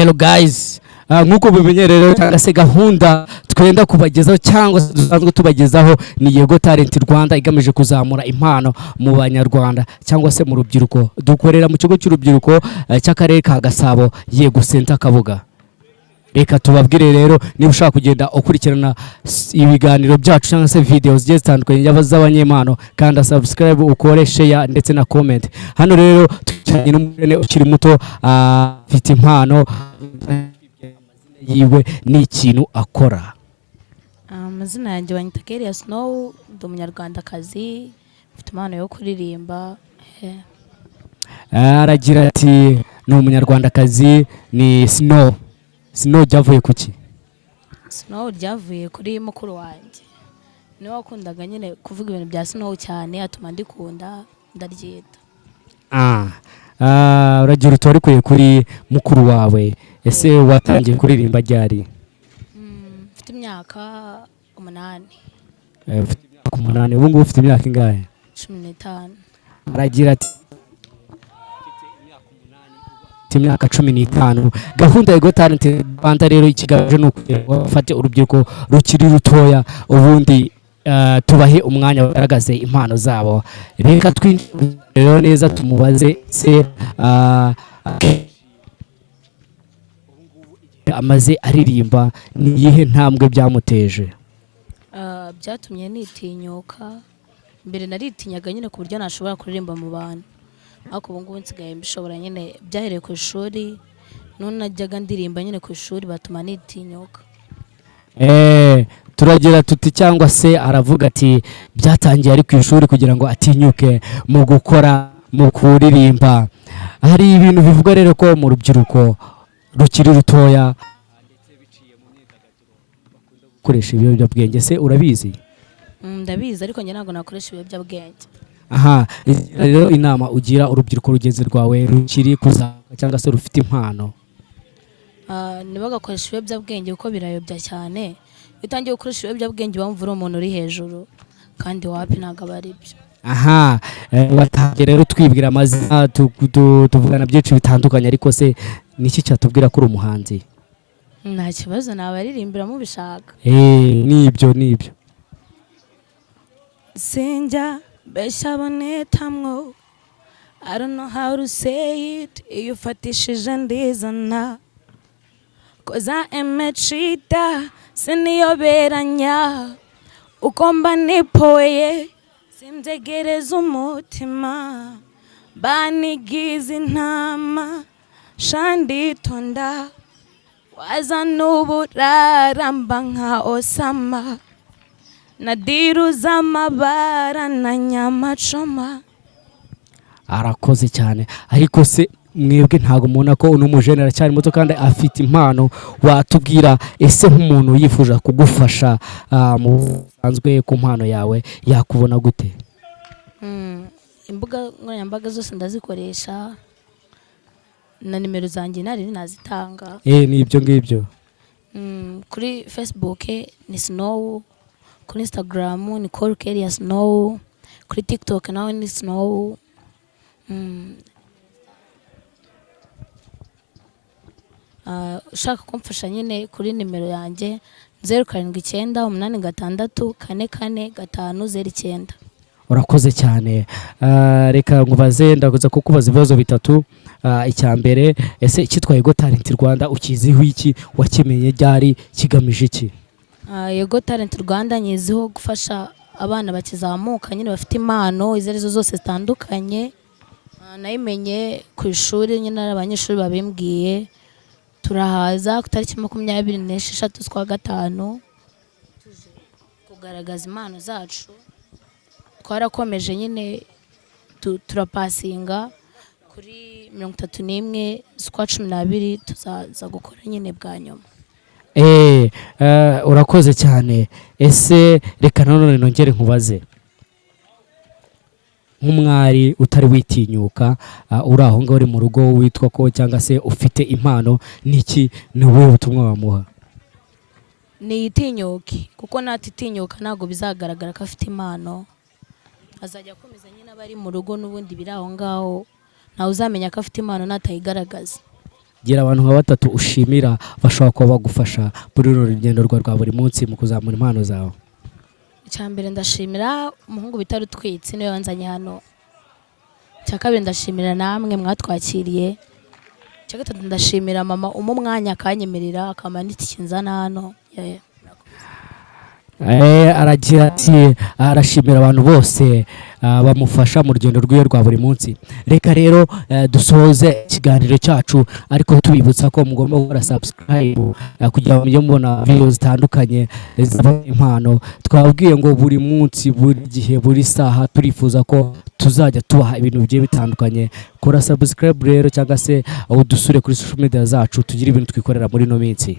Hello guys, nk'uko bimenyerero cyangwa se gahunda twenda kubagezaho cyangwa se dusanzwe tubagezaho ni Yego Talent Rwanda igamije kuzamura impano mu banyarwanda cyangwa se mu rubyiruko. Dukorera mu kigo cy'urubyiruko cy'akarere ka Gasabo Yego Center Kabuga. Reka tubabwire rero niba ushaka kugenda ukurikirana ibiganiro byacu cyangwa se videos zigiye zitandukanye z'abanyempano kandi subscribe ukore share ndetse na comment. Hano rero tucyanye n'umurene ukiri muto afite impano yiwe n'ikintu akora. Amazina yanjye banyita Kelia Snow, ndi umunyarwandakazi mfite impano yo kuririmba. Aragira ati ni umunyarwandakazi ni Snow. Snow ryavuye kuki? Snow ryavuye kuri mukuru wanjye, niwe wakundaga nyine kuvuga ibintu bya Snow cyane atuma ndikunda ndaryita. Uragira utori kuri mukuru wawe, ese watangiye kuririmba ryari? Mfite imyaka 8. Mfite imyaka 8. Ubu ngubu ufite imyaka ingahe? 15. Aragira ati imyaka 15. Gahunda ya Yego Talent Rwanda rero ikigamije no gufata urubyiruko rukiri rutoya ubundi tubahe umwanya bagaragaze impano zabo. Reka twinjire neza tumubaze se amaze aririmba ni yihe ntambwe byamuteje? Byatumye nitinyuka. Mbere naritinyaga nyine ku buryo nashobora kuririmba mu bantu, ariko ubu ngubu nsigaye mbishobora nyine. Byahereye ku ishuri, none najyaga ndirimba nyine ku ishuri batuma nitinyuka. Turagira tuti cyangwa se aravuga ati byatangiye ari ku ishuri kugira ngo atinyuke mu gukora mu kuririmba. Hari ibintu bivuga rero ko mu rubyiruko rukiri rutoya ndetse biciye mu myidagaduro bakunda gukoresha ibiyobyabwenge. Se urabizi? Ndabizi, ariko njye ntabwo nakoresha ibiyobyabwenge. Rero inama ugira urubyiruko rugenzi rwawe rukiri kuzamuka cyangwa se rufite impano? Ntibagakoresha ibiyobyabwenge kuko birayobya cyane. Iyo utangiye gukoresha ibiyobyabwenge wumva uri umuntu uri hejuru, kandi wapi ntabwo aba ari byo. Watangiye rero twibwira amazina tuvugana byinshi bitandukanye, ariko se niki cyatubwira ko uri umuhanzi? Nta kibazo, nabaririmbira mubishaka. Nibyo Sinjya besha bonetamwo, I don't know how to say it, iyo ufatishije ndizana, 'cause I am a cheater, siniyoberanya, uko mba nipoye simzegereza umutima, banigize intama shanditonda, waza n'uburara mba nka Osama, nadiruza amabara na nyamacoma. Arakoze cyane. Ariko se mwebwe ntago mubona ko uno mujenera cyane muto kandi afite impano? Watubwira ese nk'umuntu yifuza kugufasha mu sanzwe ku mpano yawe yakubona gute? Imbuga nkoranyambaga zose ndazikoresha, na nimero zanjye nari nazitanga. Nibyo ngibyo. Kuri Facebook ni Snow, kuri Instagram ni Kelia Snow, kuri TikTok nawe ni Snow. Ushaka kumfasha nyine kuri nimero yanjye 079886445009. Urakoze cyane. Reka ngubaze, ndaguza kukubaza ibibazo bitatu. Icya mbere, ese icyitwa Yego Talent Rwanda ukiziho iki? Wakimenye ryari? Kigamije iki? Yego Talent Rwanda nyiziho gufasha abana bakizamuka nyine bafite impano izo arizo zose zitandukanye. Nayimenye ku ishuri nyine abanyeshuri babimbwiye, turahaza ku tariki 26 z'ukwa gatanu kugaragaza impano zacu. Twarakomeje nyine turapasinga kuri 31 z'ukwa 12 tuzaza gukora nyine bwa nyuma. Urakoze cyane. Ese reka none nongere nkubaze, nk'umwari utari witinyuka uri aho ngaho uri mu rugo witwa ko cyangwa se ufite impano, niki ni wowe ubutumwa wamuha? Nitinyuke, kuko natitinyuka ntabwo bizagaragara ko afite impano. Azajya akomeza nyine abari mu rugo n'ubundi biri aho ngaho, ntawe uzamenya ko afite impano natayigaragaza. gira abantu nka batatu ushimira bashobora kuba bagufasha muri uru rugendo rwa buri munsi mu kuzamura impano zawe. icyambere ndashimira umuhungu bita Rutwitsi niwe wanzanye hano. icya kabiri ndashimira namwe mwatwakiriye. icya gatatu ndashimira mama umwanya akanyemerera akamanitse ikinzana hano. Aragira ati arashimira abantu bose bamufasha mu rugendo rw'iwe rwa buri munsi. Reka rero dusoze ikiganiro cyacu ariko tubibutsa ko mugomba gukora subscribe kugira ngo mujye mubona videos zitandukanye impano. Twabwiye ngo buri munsi, buri gihe, buri saha turifuza ko tuzajya tubaha ibintu bigiye bitandukanye. Kora subscribe rero cyangwa se udusure kuri social media zacu tugira ibintu twikorera muri no minsi.